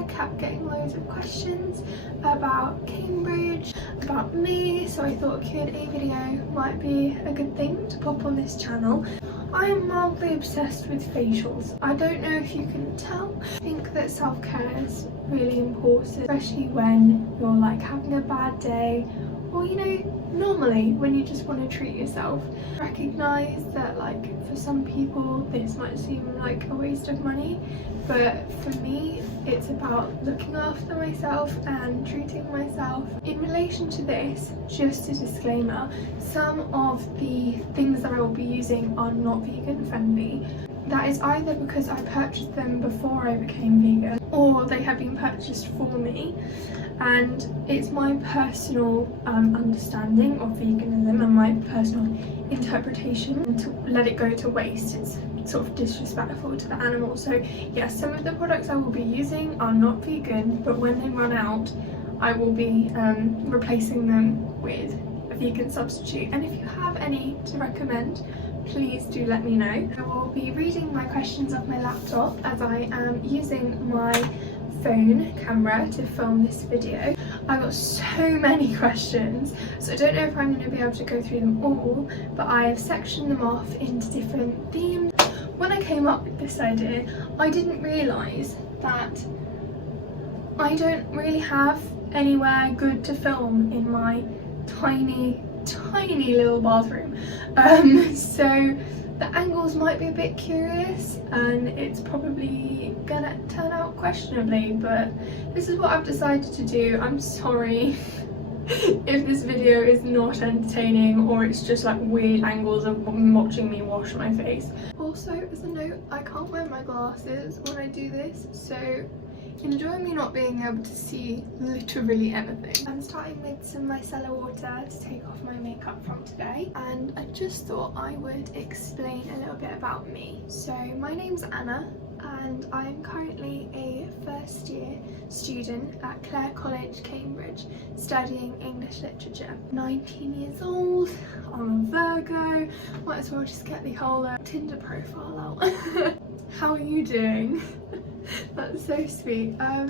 I kept getting loads of questions about Cambridge, about me, so I thought a Q&A video might be a good thing to pop on this channel. I'm mildly obsessed with facials. I don't know if you can tell. I think that self-care is really important, especially when you're like having a bad day, or you know, normally when you just want to treat yourself. Recognise that like for some people this might seem like a waste of money, but for me it's about looking after myself and treating myself. In relation to this, just a disclaimer, some of the things that I will be using are not vegan friendly. That is either because I purchased them before I became vegan, or they have been purchased for me, and it's my personal understanding of veganism and my personal interpretation. And to let it go to waste, it's sort of disrespectful to the animal. So yes, some of the products I will be using are not vegan, but when they run out I will be replacing them with a vegan substitute. And if you have any to recommend, please do let me know. I will be reading my questions off my laptop as I am using my phone camera to film this video. I got so many questions, so I don't know if I'm going to be able to go through them all, but I have sectioned them off into different themes. When I came up with this idea, I didn't realise that I don't really have anywhere good to film in my tiny little bathroom. So the angles might be a bit curious and it's probably gonna turn out questionably, but this is what I've decided to do. I'm sorry if this video is not entertaining or it's just like weird angles of watching me wash my face. Also, as a note, I can't wear my glasses when I do this, so enjoy me not being able to see literally anything. I'm starting with some micellar water to take off my makeup from today, and I just thought I would explain a little bit about me. So my name's Anna and I'm currently a first year student at Clare College, Cambridge, studying English literature. 19 years old, I'm a Virgo, might as well just get the whole Tinder profile out. How are you doing? That's so sweet. I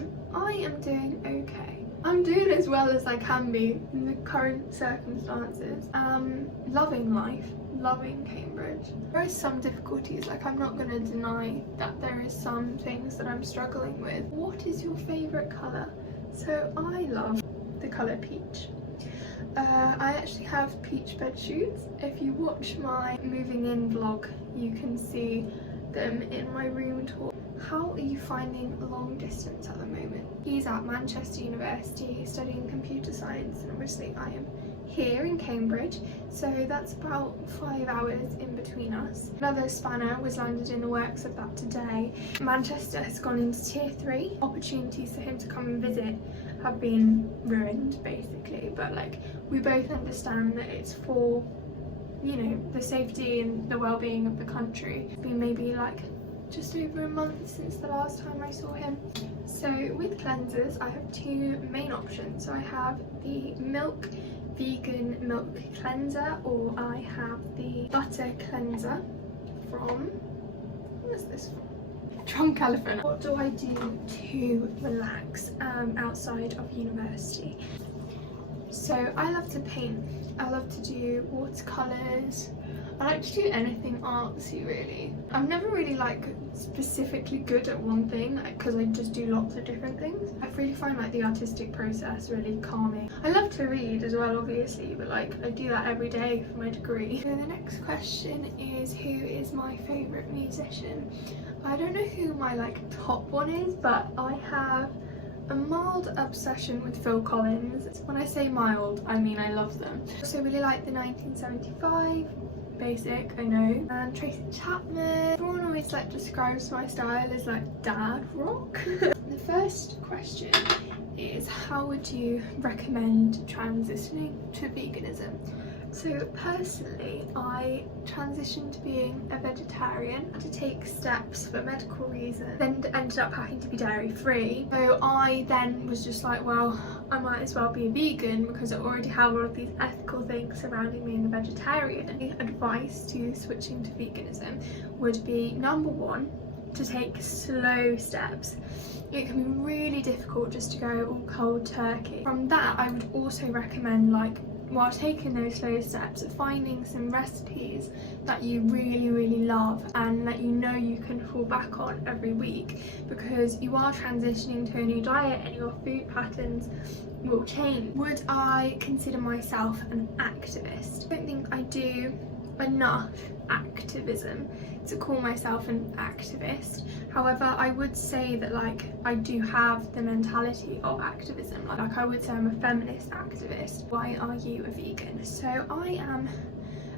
am doing okay. I'm doing as well as I can be in the current circumstances. Loving life, loving Cambridge. There are some difficulties, like I'm not going to deny that there is some things that I'm struggling with. What is your favourite colour? So I love the colour peach. I actually have peach bed sheets. If you watch my moving in vlog, you can see them in my room tour. How are you finding long distance at the moment? He's at Manchester University studying computer science, and obviously I am here in Cambridge, so that's about 5 hours in between us. Another spanner was landed in the works of that today. Manchester has gone into tier 3. Opportunities for him to come and visit have been ruined basically, but like we both understand that it's for, you know, the safety and the well-being of the country. It's been maybe like just over a month since the last time I saw him. So with cleansers, I have two main options. So I have the milk vegan milk cleanser, or I have the butter cleanser from, what's this from? Drunk Elephant. What do I do to relax outside of university? So I love to paint. I love to do watercolours. I like to do anything artsy really. I'm never really like specifically good at one thing because I just do lots of different things. I really find like the artistic process really calming. I love to read as well obviously, but like I do that every day for my degree. So the next question is, who is my favourite musician? I don't know who my like top one is, but I have a mild obsession with Phil Collins. When I say mild, I mean I love them. I also really like the 1975, basic, I know, and Tracy Chapman. Everyone always like describes my style as like dad rock. The first question is, how would you recommend transitioning to veganism? So personally, I transitioned to being a vegetarian to take steps for medical reasons, then ended up having to be dairy free. So I then was just like, well, I might as well be a vegan because I already have all of these ethical things surrounding being a vegetarian. Advice to switching to veganism would be, number one, to take slow steps. It can be really difficult just to go all cold turkey. From that, I would also recommend, like, while taking those slow steps, finding some recipes that you really love and that you know you can fall back on every week, because you are transitioning to a new diet and your food patterns will change. Would I consider myself an activist? I don't think I do enough activism to call myself an activist. However, I would say that, like, I do have the mentality of activism. Like, I would say I'm a feminist activist. Why are you a vegan? So I am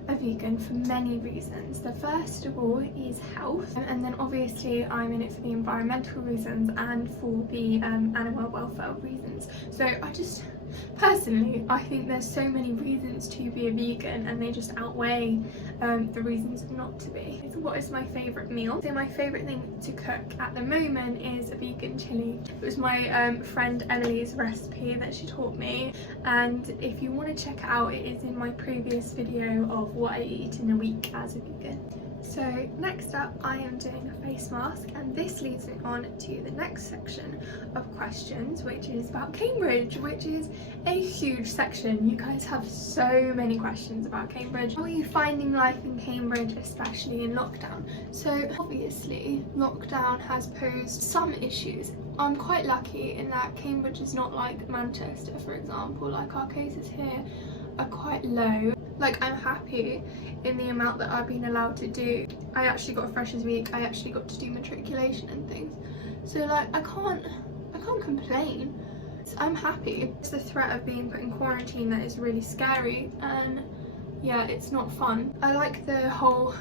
a vegan for many reasons. The first of all is health, and then obviously I'm in it for the environmental reasons and for the animal welfare reasons. So personally, I think there's so many reasons to be a vegan and they just outweigh the reasons not to be. What is my favourite meal? So my favourite thing to cook at the moment is a vegan chili. It was my friend Emily's recipe that she taught me, and if you want to check it out, it is in my previous video of what I eat in a week as a vegan. So next up, I am doing a face mask, and this leads me on to the next section of questions, which is about Cambridge, which is a huge section. You guys have so many questions about Cambridge. How are you finding life in Cambridge, especially in lockdown? So obviously lockdown has posed some issues. I'm quite lucky in that Cambridge is not like Manchester, for example. Like, our cases here are quite low. Like, I'm happy in the amount that I've been allowed to do. I actually got a freshers week, I actually got to do matriculation and things. So like, I can't complain. So I'm happy. It's the threat of being put in quarantine that is really scary, and yeah, it's not fun. I like the whole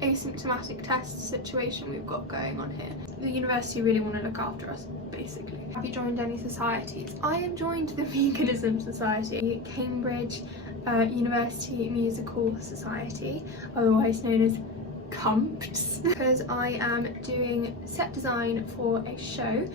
asymptomatic test situation we've got going on here. The university really want to look after us, basically. Have you joined any societies? I have joined the Veganism Society, Cambridge University Musical Society, otherwise known as CUMPS, because I am doing set design for a show.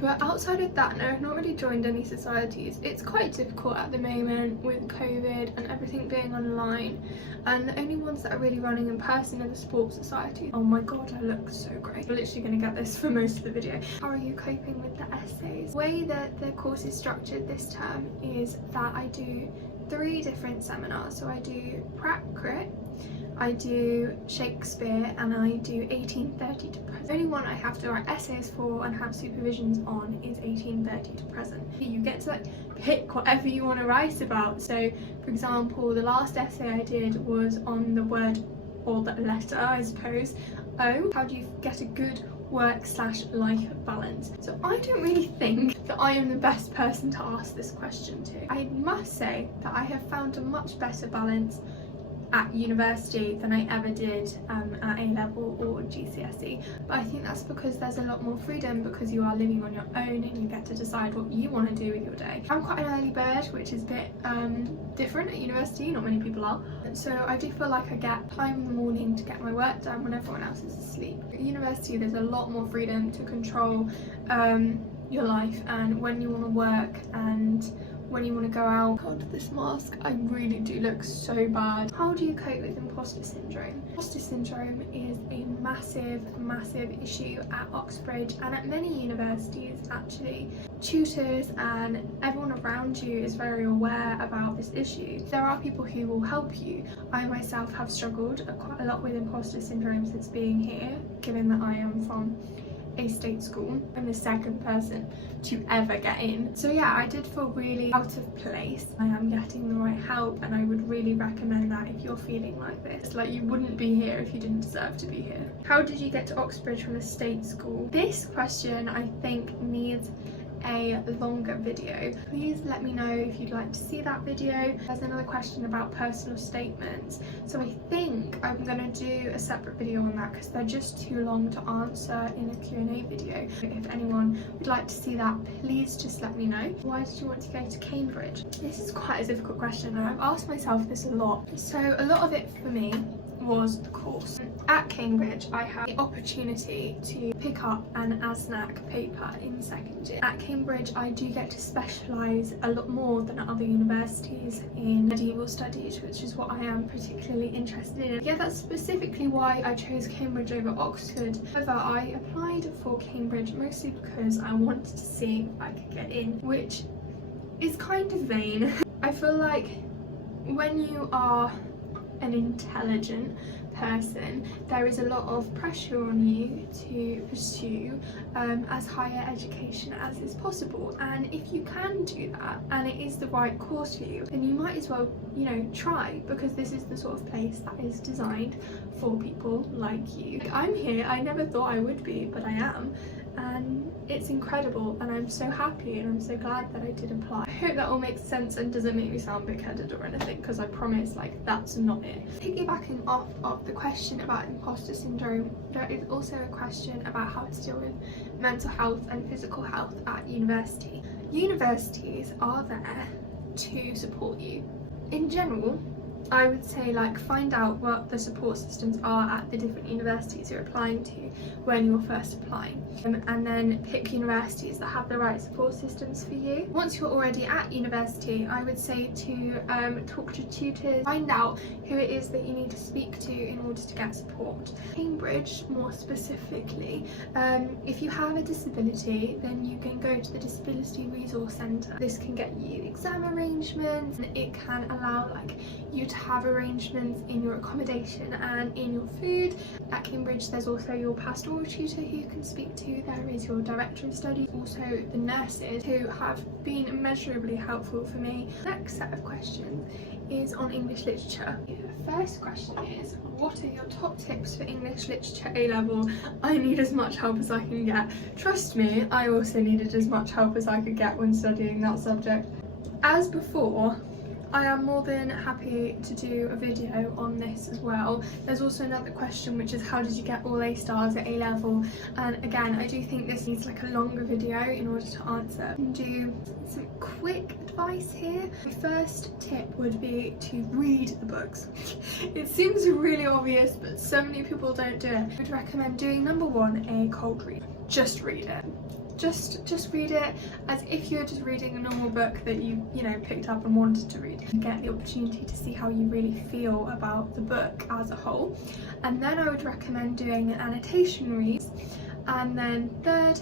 But outside of that, no, I've not really joined any societies. It's quite difficult at the moment with COVID and everything being online, and the only ones that are really running in person are the sports society. Oh my god, I look so great. I'm literally going to get this for most of the video. How are you coping with the essays? The way that the course is structured this term is that I do 3 different seminars. So I do Pratt Crit, I do Shakespeare, and I do 1830 to present. The only one I have to write essays for and have supervisions on is 1830 to present. You get to like pick whatever you want to write about. So for example, the last essay I did was on the word, or the letter I suppose, O. How do you get a good work/life balance? So I don't really think that I am the best person to ask this question to. I must say that I have found a much better balance at university than I ever did at A-level or GCSE, but I think that's because there's a lot more freedom, because you are living on your own and you get to decide what you want to do with your day. I'm quite an early bird, which is a bit different at university, not many people are, so I do feel like I get time in the morning to get my work done when everyone else is asleep. At university there's a lot more freedom to control your life and when you want to work and when you want to go out. God, this mask, I really do look so bad. How do you cope with imposter syndrome? Imposter syndrome is a massive issue at Oxbridge and at many universities actually. Tutors and everyone around you is very aware about this issue. There are people who will help you. I myself have struggled quite a lot with imposter syndrome since being here, given that I am from a state school. I'm the second person to ever get in. So yeah, I did feel really out of place. I am getting the right help and I would really recommend that if you're feeling like this. Like, you wouldn't be here if you didn't deserve to be here. How did you get to Oxbridge from a state school? This question I think needs a longer video. Please let me know if you'd like to see that video. There's another question about personal statements, so I think I'm gonna do a separate video on that because they're just too long to answer in a Q&A video. If anyone would like to see that, please just let me know. Why did you want to go to Cambridge? This is quite a difficult question and I've asked myself this a lot. So a lot of it for me was the course. At Cambridge, I had the opportunity to pick up an ASNAC paper in second year. At Cambridge, I do get to specialise a lot more than at other universities in medieval studies, which is what I am particularly interested in. Yeah, that's specifically why I chose Cambridge over Oxford. However, I applied for Cambridge mostly because I wanted to see if I could get in, which is kind of vain. I feel like when you are an intelligent person, there is a lot of pressure on you to pursue as higher education as is possible, and if you can do that and it is the right course for you, then you might as well, you know, try, because this is the sort of place that is designed for people like you. I'm here, I never thought I would be, but I am, and it's incredible, and I'm so happy and I'm so glad that I did apply. I hope that all makes sense and doesn't make me sound big-headed or anything, because I promise, like, that's not it. Piggybacking off of the question about imposter syndrome, there is also a question about how to deal with mental health and physical health at university. Universities are there to support you. In general, I would say, like, find out what the support systems are at the different universities you're applying to when you're first applying, and then pick universities that have the right support systems for you. Once you're already at university, I would say to talk to tutors, find out who it is that you need to speak to in order to get support. Cambridge, more specifically, if you have a disability, then you can go to the Disability Resource Centre. This can get you exam arrangements, and it can allow, like, you to have arrangements in your accommodation and in your food. At Cambridge, there's also your pastoral tutor who you can speak to. There is your director of studies, also the nurses, who have been immeasurably helpful for me. The next set of questions is on English literature. The first question is, what are your top tips for English literature A-level? I need as much help as I can get. Trust me, I also needed as much help as I could get when studying that subject. As before, I am more than happy to do a video on this as well. There's also another question, which is how did you get all A stars at A-level? And again, I do think this needs like a longer video in order to answer. I can do some quick advice here. My first tip would be to read the books. It seems really obvious, but so many people don't do it. I would recommend doing, number one, a cold read. Just read it. Just read it as if you're just reading a normal book that you know picked up and wanted to read. You get the opportunity to see how you really feel about the book as a whole. And then I would recommend doing an annotation read. And then third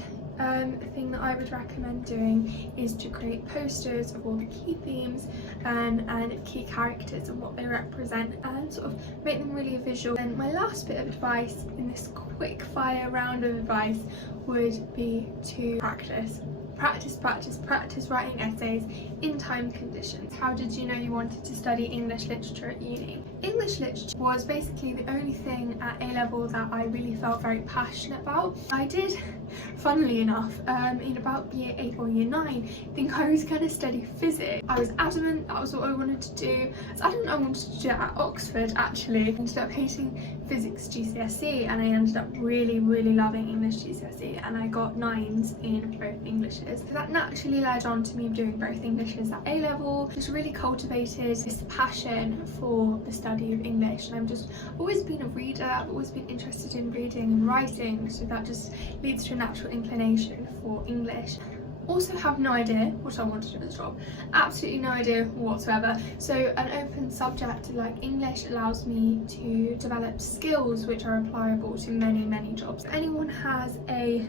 thing that I would recommend doing is to create posters of all the key themes and key characters and what they represent, and sort of make them really visual. And my last bit of advice in this quick fire round of advice would be to practice writing essays in timed conditions. How did you know you wanted to study English literature at uni? English literature was basically the only thing at A-level that I really felt very passionate about. I did, funnily enough, in about year 8 or year 9, think I was going to study physics. I was adamant that was what I wanted to do. I was adamant I wanted to do it at Oxford, actually. I ended up hating physics GCSE, and I ended up really loving English GCSE, and I got 9s in both Englishes. So that naturally led on to me doing both Englishes at A-level. Just really cultivated this passion for the study of English, and I've just always been a reader. I've always been interested in reading and writing, so that just leads to a natural inclination for English. Also have no idea what I want to do in this job, absolutely no idea whatsoever. So an open subject like English allows me to develop skills which are applicable to many jobs. If anyone has a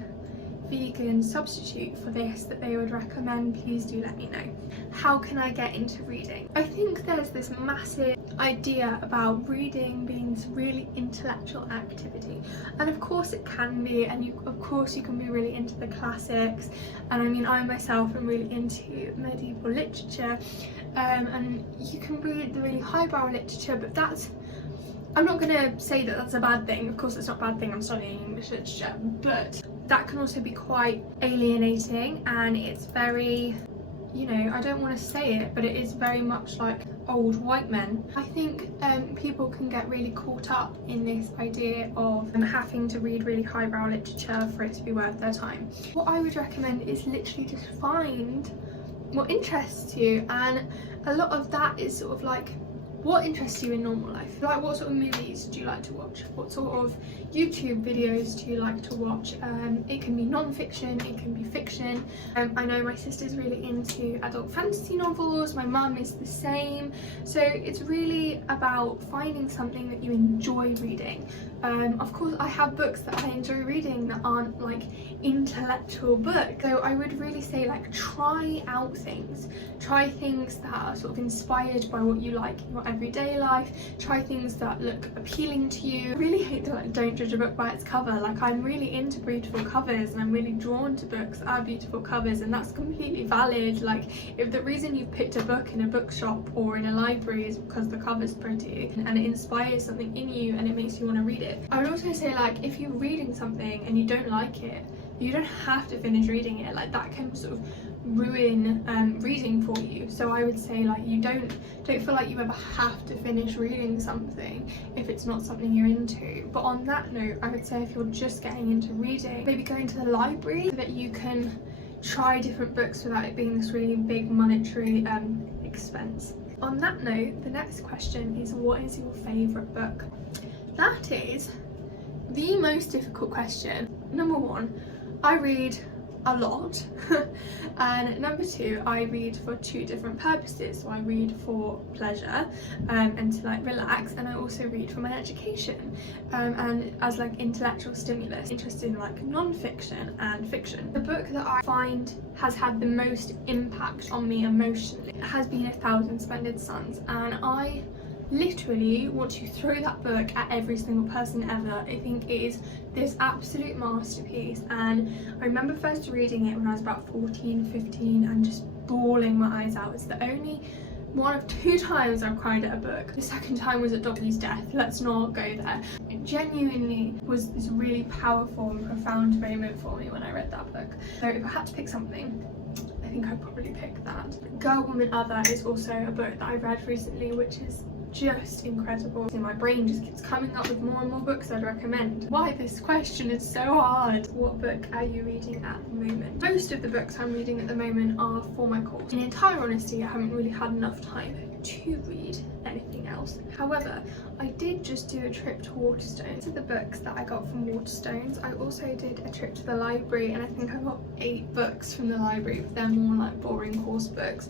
vegan substitute for this that they would recommend, please do let me know. How can I get into reading? I think there's this massive idea about reading being this really intellectual activity, and of course it can be, and of course you can be really into the classics, and I mean I myself am really into medieval literature, and you can read the really highbrow literature, but that's, I'm not going to say that that's a bad thing. Of course it's not a bad thing, I'm studying English literature, but that can also be quite alienating, and it's very, you know, I don't want to say it, but it is very much like old white men. I think people can get really caught up in this idea of having to read really highbrow literature for it to be worth their time. What I would recommend is literally just find what interests you, and a lot of that is sort of like what interests you in normal life? Like, what sort of movies do you like to watch? What sort of YouTube videos do you like to watch? It can be non-fiction, it can be fiction. I know my sister's really into adult fantasy novels, my mum is the same. So it's really about finding something that you enjoy reading. Of course, I have books that I enjoy reading that aren't like intellectual books. So I would really say, like, try out things. Try things that are sort of inspired by what you like in your everyday life. Try things that look appealing to you. I really hate to, like, don't judge a book by its cover. Like, I'm really into beautiful covers and I'm really drawn to books that have beautiful covers, and that's completely valid. Like, if the reason you've picked a book in a bookshop or in a library is because the cover's pretty and it inspires something in you and it makes you want to read it. I would also say, like, if you're reading something and you don't like it, you don't have to finish reading it. Like, that can sort of ruin reading for you. So I would say, like, you don't feel like you ever have to finish reading something if it's not something you're into. But on that note, I would say if you're just getting into reading, maybe go into the library so that you can try different books without it being this really big monetary expense. On that note, the next question is, what is your favourite book? That is the most difficult question. Number one, I read a lot. And number two, I read for two different purposes. So I read for pleasure and to, like, relax, and I also read for my education and as, like, intellectual stimulus. Interested in, like, non-fiction and fiction. The book that I find has had the most impact on me emotionally has been 1,000 Splendid Suns, and I literally want to throw that book at every single person ever. I think it is this absolute masterpiece, and I remember first reading it when I was about 14, 15 and just bawling my eyes out. It's the only one of two times I've cried at a book. The second time was at Dobby's death. Let's not go there. It genuinely was this really powerful and profound moment for me when I read that book. So if I had to pick something, I think I'd probably pick that. Girl, Woman, Other is also a book that I read recently, which is just incredible. So my brain just keeps coming up with more and more books I'd recommend. Why this question is so hard. What book are you reading at the moment? Most of the books I'm reading at the moment are for my course. In entire honesty, I haven't really had enough time to read anything else. However, I did just do a trip to Waterstones. These are the books that I got from Waterstones. I also did a trip to the library, and I think I got 8 books from the library, but they're more like boring course books.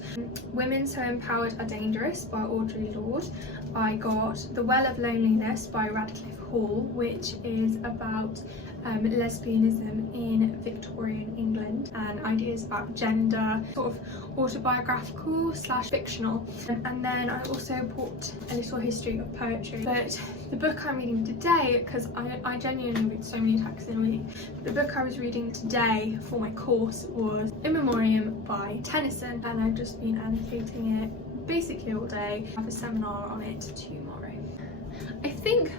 Women So Empowered Are Dangerous by Audre Lorde. I got The Well of Loneliness by Radcliffe Hall, which is about lesbianism in Victorian England and ideas about gender, sort of autobiographical / fictional. And then I also bought A Little History of Poetry. But the book I'm reading today, because I genuinely read so many texts in a week, the book I was reading today for my course was In Memoriam by Tennyson, and I've just been annotating it basically all day. I have a seminar on it tomorrow. I think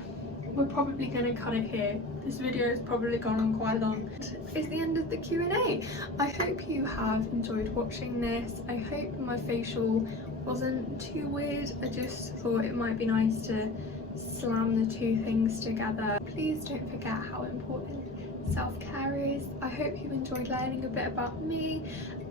we're probably going to cut it here. This video has probably gone on quite long. It's the end of the Q&A. I hope you have enjoyed watching this. I hope my facial wasn't too weird. I just thought it might be nice to slam the two things together. Please don't forget how important self-care is. I hope you enjoyed learning a bit about me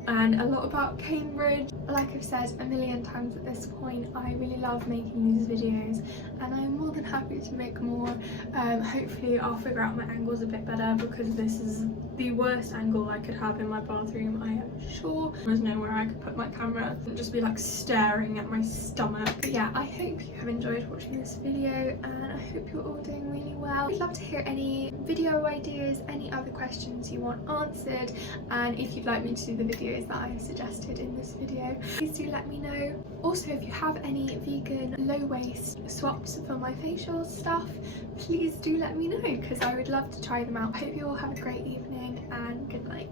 and a lot about Cambridge. Like I've said a million times at this point, I really love making these videos and I'm more than happy to make more. Hopefully I'll figure out my angles a bit better, because this is the worst angle I could have in my bathroom, I am sure. There's nowhere I could put my camera and just be like staring at my stomach. But yeah, I hope you have enjoyed watching this video and I hope you're all doing really well. I'd love to hear any video ideas, any other questions you want answered, and if you'd like me to do the videos that I suggested in this video, please do let me know. Also, if you have any vegan low-waste swaps for my facial stuff, please do let me know, because I would love to try them out. I hope you all have a great evening and good night.